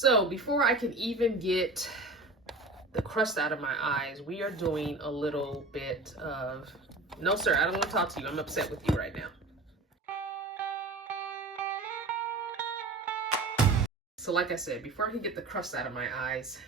So before I can even get the crust out of my eyes, we are doing a little bit of, no sir, I don't want to talk to you. I'm upset with you right now. So like I said, before I can get the crust out of my eyes,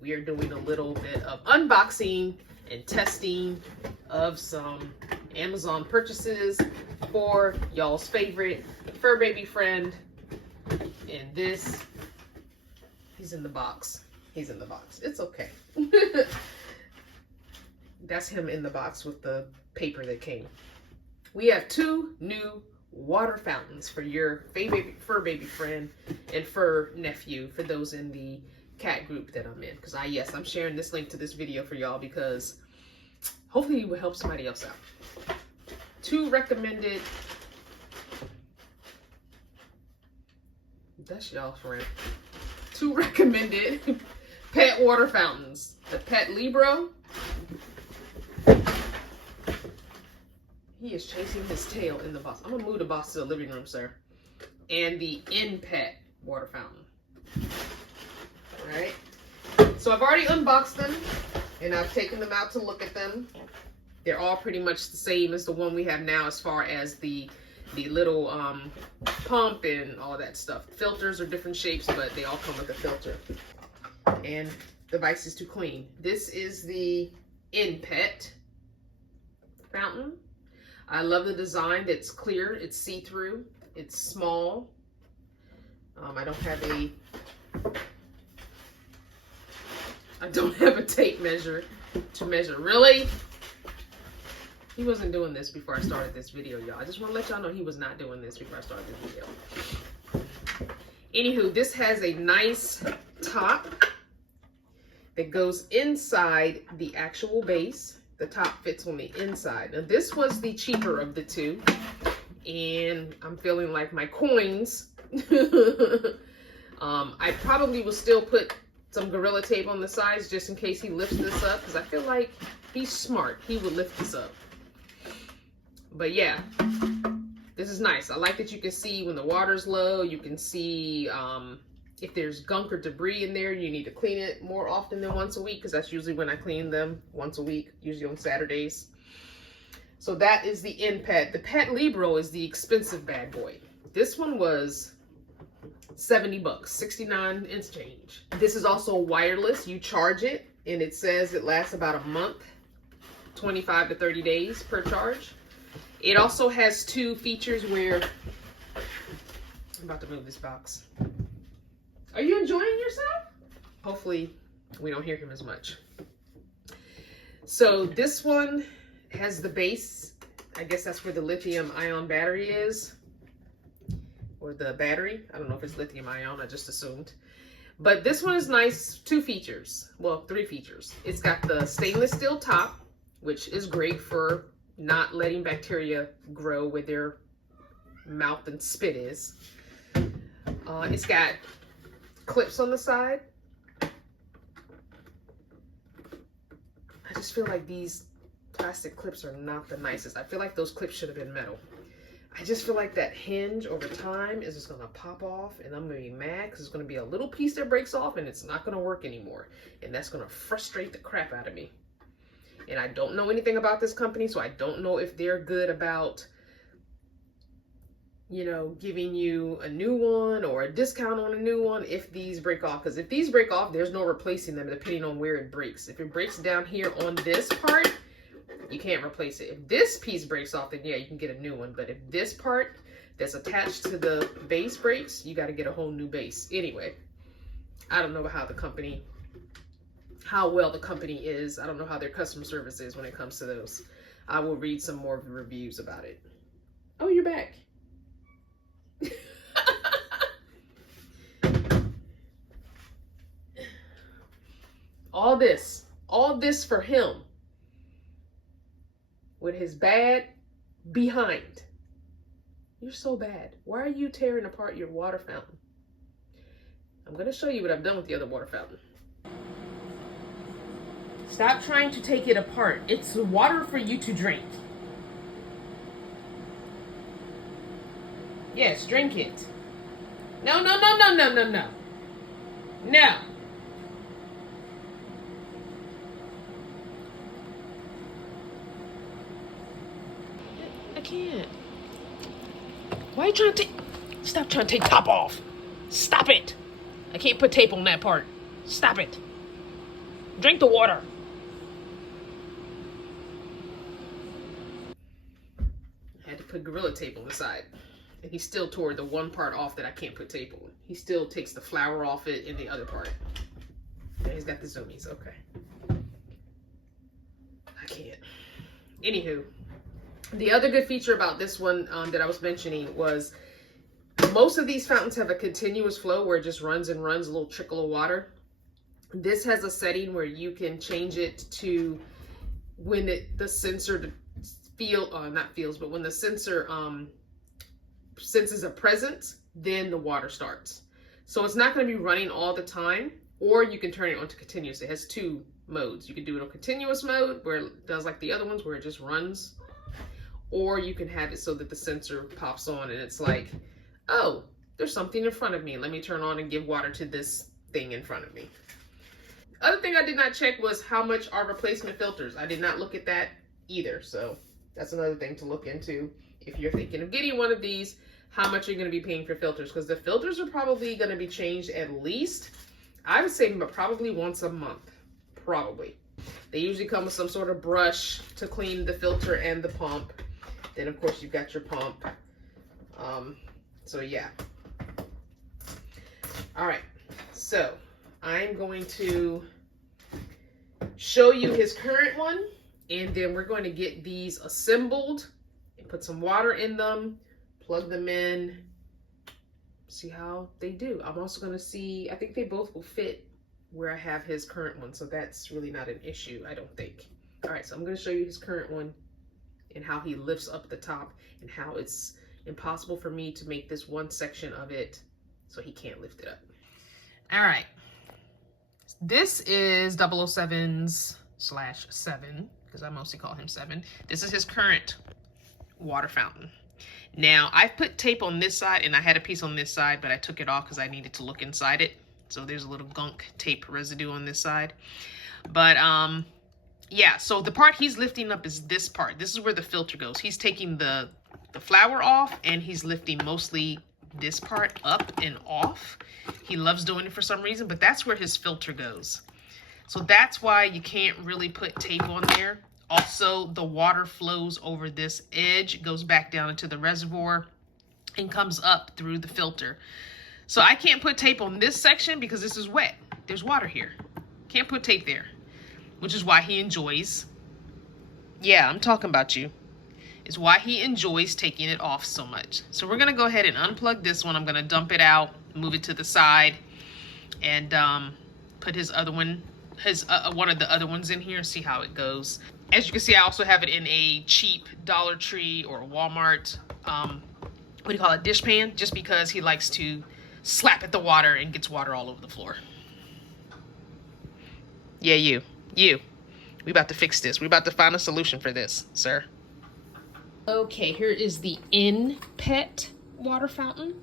we are doing a little bit of unboxing and testing of some Amazon purchases for y'all's favorite fur baby friend. And this, he's in the box. He's in the box. It's okay. That's him in the box with the paper that came. We have 2 new water fountains for your favorite fur baby friend and fur nephew, for those in the cat group that I'm in. Because I'm sharing this link to this video for y'all because hopefully it will help somebody else out. 2 recommended, that's y'all friend. 2 recommended pet water fountains. The Pet Libro. He is chasing his tail in the box. I'm gonna move the box to the living room, sir. And the Pet water fountain. Alright. So I've already unboxed them and I've taken them out to look at them. They're all pretty much the same as the one we have now as far as the little pump and all that stuff. Filters are different shapes, but they all come with a filter. And the device is to clean. This is the Pet fountain. I love the design. It's clear, it's see-through, it's small. I don't have a tape measure to measure. Really? He wasn't doing this before I started this video, y'all. I just want to let y'all know he was not doing this before I started this video. Anywho, this has a nice top that goes inside the actual base. The top fits on the inside. Now this was the cheaper of the 2, and I'm feeling like my coins. I probably will still put some Gorilla Tape on the sides just in case he lifts this up, because I feel like he's smart. He would lift this up. But yeah, this is nice. I like that you can see when the water's low. You can see if there's gunk or debris in there, you need to clean it more often than once a week, because that's usually when I clean them, once a week, usually on Saturdays. So that is the Pet. The Pet Libro is the expensive bad boy. This one was 70 bucks, 69 and change. This is also wireless. You charge it, and it says it lasts about a month, 25 to 30 days per charge. It also has 2 features where, I'm about to move this box. Are you enjoying yourself? Hopefully we don't hear him as much. So this one has the base. I guess that's where the lithium ion battery is. Or the battery. I don't know if it's lithium ion, I just assumed. But this one is nice. 2 features. Well, 3 features. It's got the stainless steel top, which is great for not letting bacteria grow where their mouth and spit is. It's got clips on the side. I just feel like these plastic clips are not the nicest. I feel like those clips should have been metal. I just feel like that hinge over time is just gonna pop off, and I'm gonna be mad because it's gonna be a little piece that breaks off and it's not gonna work anymore. And that's gonna frustrate the crap out of me. And I don't know anything about this company, so I don't know if they're good about, you know, giving you a new one or a discount on a new one if these break off. Because if these break off, there's no replacing them depending on where it breaks. If it breaks down here on this part, you can't replace it. If this piece breaks off, then yeah, you can get a new one. But if this part that's attached to the base breaks, you got to get a whole new base. Anyway, I don't know how the company, how well the company is. I don't know how their customer service is when it comes to those. I will read some more reviews about it. Oh, you're back. all this for him with his bad behind. You're so bad. Why are you tearing apart your water fountain? I'm going to show you what I've done with the other water fountain. Stop trying to take it apart. It's water for you to drink. Yes, drink it. No. Now, I can't. Why are you trying to take... Stop trying to take top off. Stop it. I can't put tape on that part. Stop it. Drink the water. I had to put Gorilla Tape on the side. And he still tore the one part off that I can't put tape on. He still takes the flower off it in the other part. And he's got the zoomies. Okay. I can't. Anywho. The other good feature about this one that I was mentioning was most of these fountains have a continuous flow where it just runs and runs, a little trickle of water. This has a setting where you can change it to when the sensor when the sensor senses a presence, then the water starts. So it's not going to be running all the time, or you can turn it on to continuous. It has two modes. You can do it on continuous mode where it does like the other ones where it just runs, or you can have it so that the sensor pops on and it's like, oh, there's something in front of me. Let me turn on and give water to this thing in front of me. Other thing I did not check was how much are replacement filters. I did not look at that either. So that's another thing to look into. If you're thinking of getting one of these, how much you're going to be paying for filters, because the filters are probably going to be changed at least, I would say probably once a month, probably. They usually come with some sort of brush to clean the filter and the pump. Then of course you've got your pump. So yeah. All right, so I'm going to show you his current one, and then we're going to get these assembled and put some water in them, plug them in, see how they do. I'm also going to see, I think they both will fit where I have his current one, so that's really not an issue, I don't think. All right, so I'm going to show you his current one and how he lifts up the top and how it's impossible for me to make this one section of it so he can't lift it up. All right, this is 007's/7, because I mostly call him 7. This is his current water fountain. Now, I've put tape on this side, and I had a piece on this side, but I took it off because I needed to look inside it. So there's a little gunk tape residue on this side. But yeah, so the part he's lifting up is this part. This is where the filter goes. He's taking the flower off, and he's lifting mostly this part up and off. He loves doing it for some reason, but that's where his filter goes. So that's why you can't really put tape on there. Also, the water flows over this edge, goes back down into the reservoir, and comes up through the filter. So I can't put tape on this section because this is wet. There's water here. Can't put tape there, which is why he enjoys. Yeah, I'm talking about you. It's why he enjoys taking it off so much. So we're gonna go ahead and unplug this one. I'm gonna dump it out, move it to the side, and put his other one, one of the other ones in here and see how it goes. As you can see, I also have it in a cheap Dollar Tree or Walmart, what do you call it, dish pan, just because he likes to slap at the water and gets water all over the floor. Yeah, you. We about to fix this. We about to find a solution for this, sir. Okay, here is the in-pet water fountain.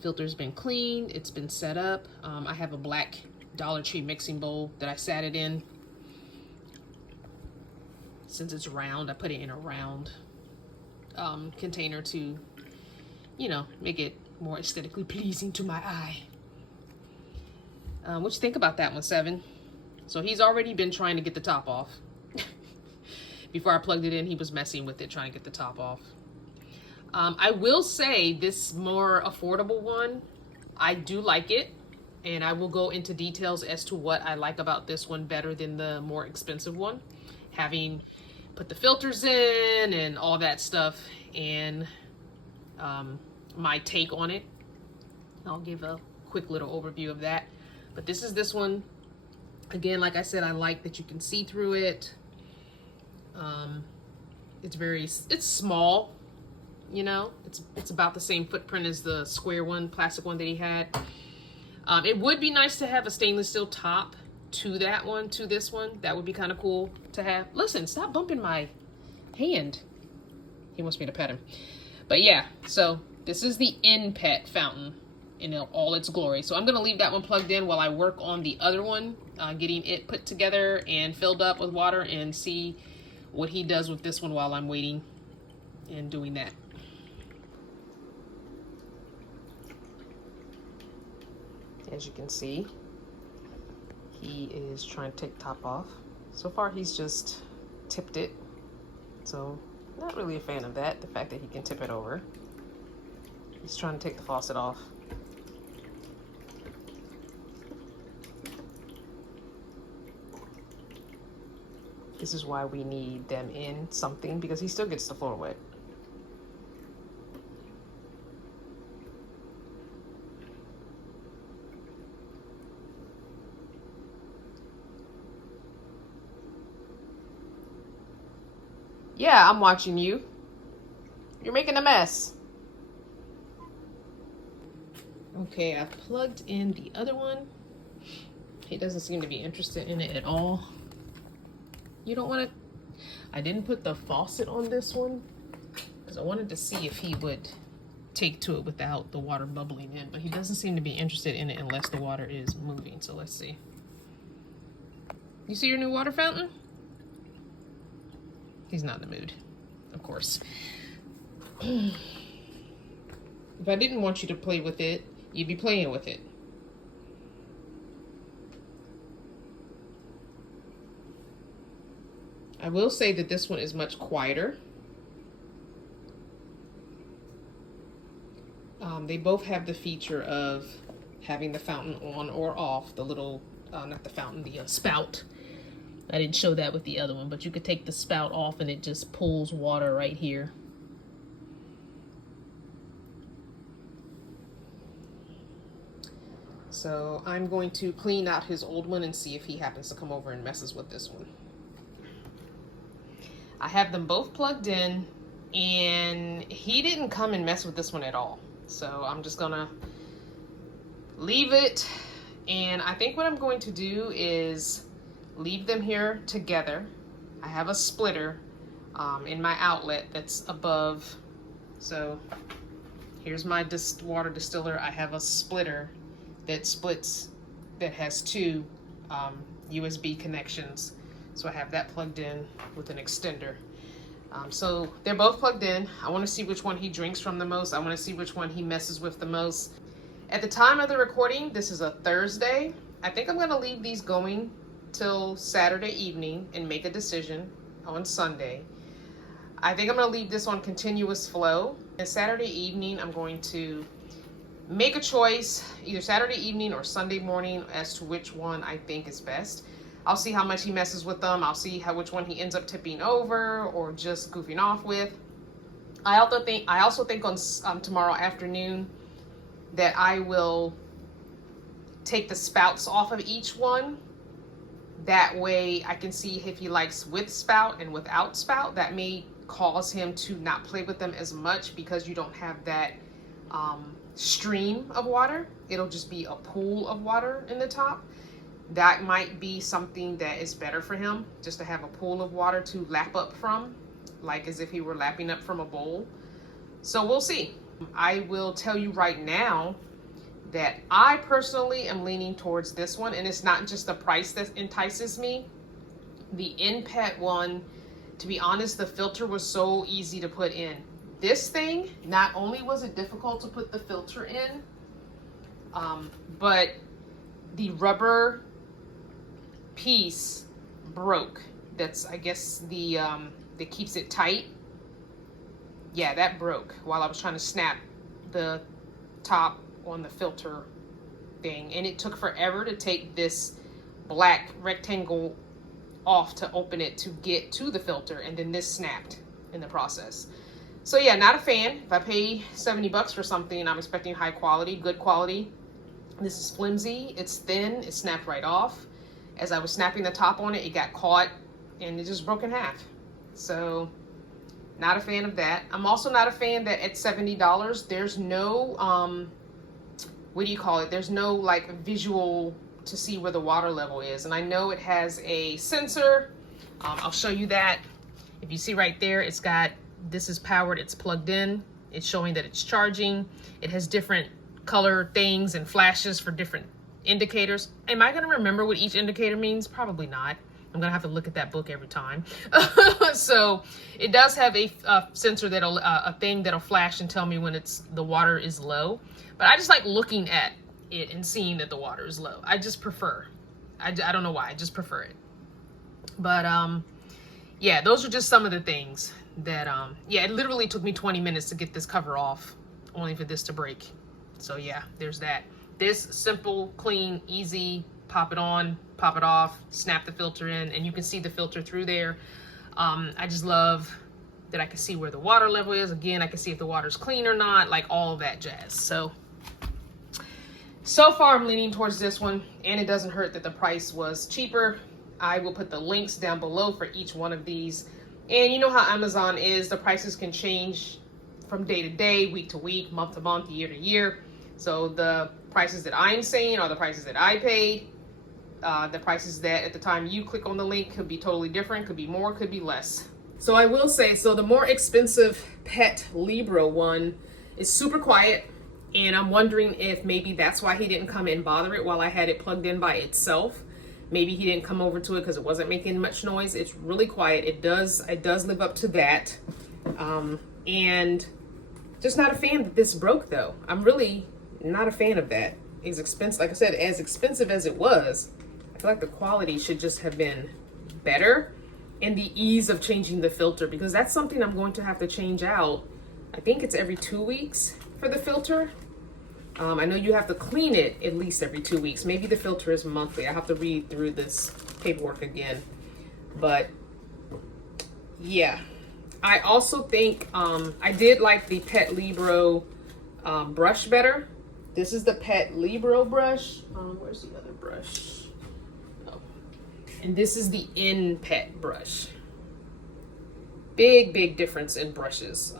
Filter's been cleaned. It's been set up. I have a black Dollar Tree mixing bowl that I sat it in. Since it's round, I put it in a round container to, you know, make it more aesthetically pleasing to my eye. What you think about that one, 7? So he's already been trying to get the top off. Before I plugged it in, he was messing with it, trying to get the top off. I will say this more affordable one, I do like it. And I will go into details as to what I like about this one better than the more expensive one. Having put the filters in and all that stuff, and my take on it. I'll give a quick little overview of that. But this is this one. Again, like I said, I like that you can see through it. It's small, you know, it's about the same footprint as the square one, plastic one that he had. It would be nice to have a stainless steel top to that one, to this one. That would be kind of cool to have. Listen, stop bumping my hand. He wants me to pet him. But yeah, so this is the in-pet fountain. in all its glory. So I'm going to leave that one plugged in while I work on the other one, getting it put together and filled up with water, and see what he does with this one while I'm waiting and doing that. As you can see, he is trying to take the top off. So far he's just tipped it, so not really a fan of that, the fact that he can tip it over. He's trying to take the faucet off. This is why we need them in something, because he still gets the floor wet. Yeah, I'm watching you. You're making a mess. Okay, I've plugged in the other one. He doesn't seem to be interested in it at all. You don't want to... I didn't put the faucet on this one because I wanted to see if he would take to it without the water bubbling in, but he doesn't seem to be interested in it unless the water is moving. So let's see. You see your new water fountain? He's not in the mood, of course. If I didn't want you to play with it, you'd be playing with it. I will say that this one is much quieter. They both have the feature of having the fountain on or off, the little, not the fountain, the spout. I didn't show that with the other one, but you could take the spout off and it just pulls water right here. So I'm going to clean out his old one and see if he happens to come over and messes with this one. I have them both plugged in, and he didn't come and mess with this one at all. So I'm just gonna leave it, and I think what I'm going to do is leave them here together. I have a splitter in my outlet that's above. So here's my water distiller. I have a splitter that splits, that has two USB connections. So I have that plugged in with an extender. So they're both plugged in. I want to see which one he drinks from the most. I want to see which one he messes with the most. At the time of the recording, this is a Thursday. I think I'm going to leave these going till Saturday evening and make a decision on Sunday. I think I'm going to leave this on continuous flow. And Saturday evening, I'm going to make a choice either Saturday evening or Sunday morning as to which one I think is best. I'll see how much he messes with them. I'll see which one he ends up tipping over or just goofing off with. I also think on tomorrow afternoon that I will take the spouts off of each one. That way I can see if he likes with spout and without spout. That may cause him to not play with them as much because you don't have that stream of water. It'll just be a pool of water in the top. That might be something that is better for him, just to have a pool of water to lap up from, like as if he were lapping up from a bowl. So we'll see. I will tell you right now that I personally am leaning towards this one, and it's not just the price that entices me. The InPet one, to be honest, the filter was so easy to put in. This thing, not only was it difficult to put the filter in, but the rubber piece broke. That's, I guess, the that keeps it tight. Yeah, that broke while I was trying to snap the top on the filter thing, and it took forever to take this black rectangle off to open it to get to the filter, and then this snapped in the process. So yeah, not a fan. If I pay $70 for something, I'm expecting high quality, good quality. This is flimsy, it's thin, it snapped right off. As I was snapping the top on it, it got caught and it just broke in half. So not a fan of that. I'm also not a fan that at $70, there's no, what do you call it? There's no like visual to see where the water level is. And I know it has a sensor. I'll show you that. If you see right there, it's got, this is powered, it's plugged in. It's showing that it's charging. It has different color things and flashes for different indicators. Am I going to remember what each indicator means? Probably not. I'm going to have to look at that book every time. So it does have a sensor that'll, a thing that'll flash and tell me when the water is low. But I just like looking at it and seeing that the water is low. I just prefer. I don't know why. I just prefer it. But yeah, those are just some of the things that, yeah, it literally took me 20 minutes to get this cover off, only for this to break. So yeah, there's that. This simple, clean, easy, pop it on, pop it off, snap the filter in, and you can see the filter through there. I just love that I can see where the water level is. Again, I can see if the water's clean or not, like all that jazz. So far I'm leaning towards this one, and it doesn't hurt that the price was cheaper. I will put the links down below for each one of these. And you know how Amazon is, the prices can change from day to day, week to week, month to month, year to year. So the prices that I'm saying are the prices that I paid. The prices that at the time you click on the link could be totally different, could be more, could be less. So I will say, so the more expensive Pet Libro one is super quiet. And I'm wondering if maybe that's why he didn't come and bother it while I had it plugged in by itself. Maybe he didn't come over to it because it wasn't making much noise. It's really quiet. It does live up to that. And just not a fan that this broke though. I'm really not a fan of that. It's expensive. Like I said, as expensive as it was, I feel like the quality should just have been better, and the ease of changing the filter, because that's something I'm going to have to change out. I think it's every 2 weeks for the filter. I know you have to clean it at least every 2 weeks. Maybe the filter is monthly. I have to read through this paperwork again. But yeah, I also think I did like the Pet Libro brush better. This is the Pet Libro brush. Where's the other brush? Oh. And this is the In-Pet brush. Big difference in brushes.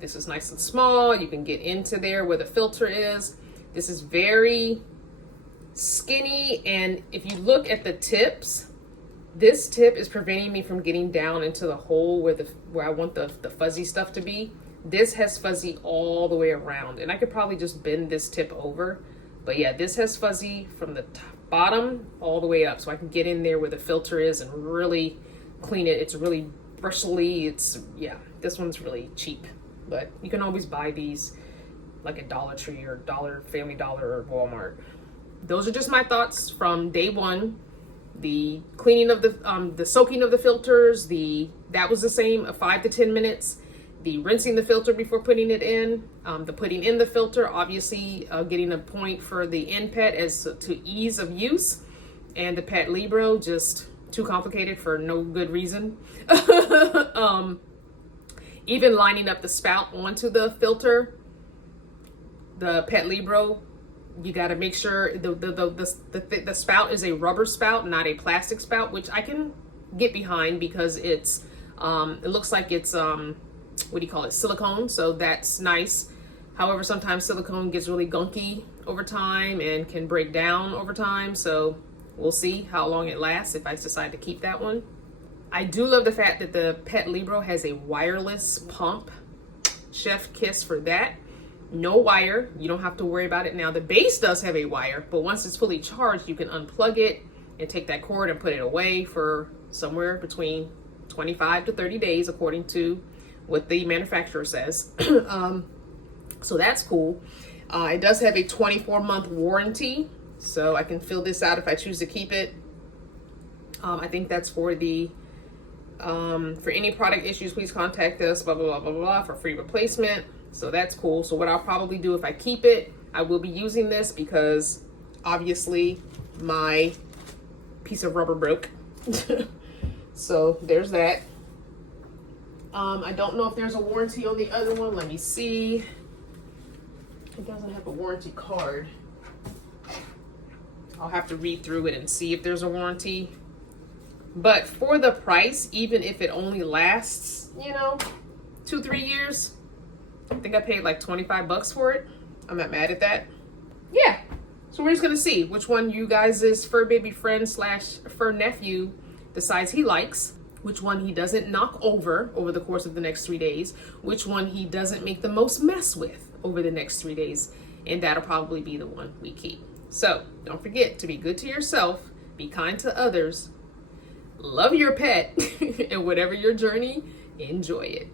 This is nice and small. You can get into there where the filter is. This is very skinny, and if you look at the tips, this tip is preventing me from getting down into the hole where I want the fuzzy stuff to be. This has fuzzy all the way around, and I could probably just bend this tip over. But yeah, this has fuzzy from the bottom all the way up, so I can get in there where the filter is and really clean it. It's really bristly. Yeah, this one's really cheap, but you can always buy these like at Dollar Tree or Family Dollar or Walmart. Those are just my thoughts from day one. The cleaning of the soaking of the filters, that was the same, 5 to 10 minutes. The rinsing the filter before putting it in, the putting in the filter, obviously getting a point for the In-Pet as to ease of use, and the Pet Libro just too complicated for no good reason. Even lining up the spout onto the filter, the Pet Libro, you got to make sure the spout is a rubber spout, not a plastic spout, which I can get behind because it looks like it's what do you call it, silicone, so that's nice. However, sometimes silicone gets really gunky over time and can break down over time, so we'll see how long it lasts if I decide to keep that one. I do love the fact that the Pet Libro has a wireless pump. Chef kiss for that. No wire, you don't have to worry about it now. The base does have a wire, but once it's fully charged, you can unplug it and take that cord and put it away for somewhere between 25 to 30 days, according to what the manufacturer says. So that's cool. It does have a 24-month warranty, so I can fill this out if I choose to keep it. I think that's for for any product issues, please contact us, blah, blah, blah, blah, blah, for free replacement. So that's cool. So what I'll probably do if I keep it, I will be using this because obviously my piece of rubber broke. So there's that. I don't know if there's a warranty on the other one. Let me see. It doesn't have a warranty card. I'll have to read through it and see if there's a warranty. But for the price, even if it only lasts, 2-3 years, I think I paid like 25 bucks for it. I'm not mad at that. Yeah. So we're just going to see which one you guys' fur baby friend / fur nephew decides he likes, which one he doesn't knock over the course of the next 3 days, which one he doesn't make the most mess with over the next 3 days. and that'll probably be the one we keep. So don't forget to be good to yourself, be kind to others, love your pet, and whatever your journey, enjoy it.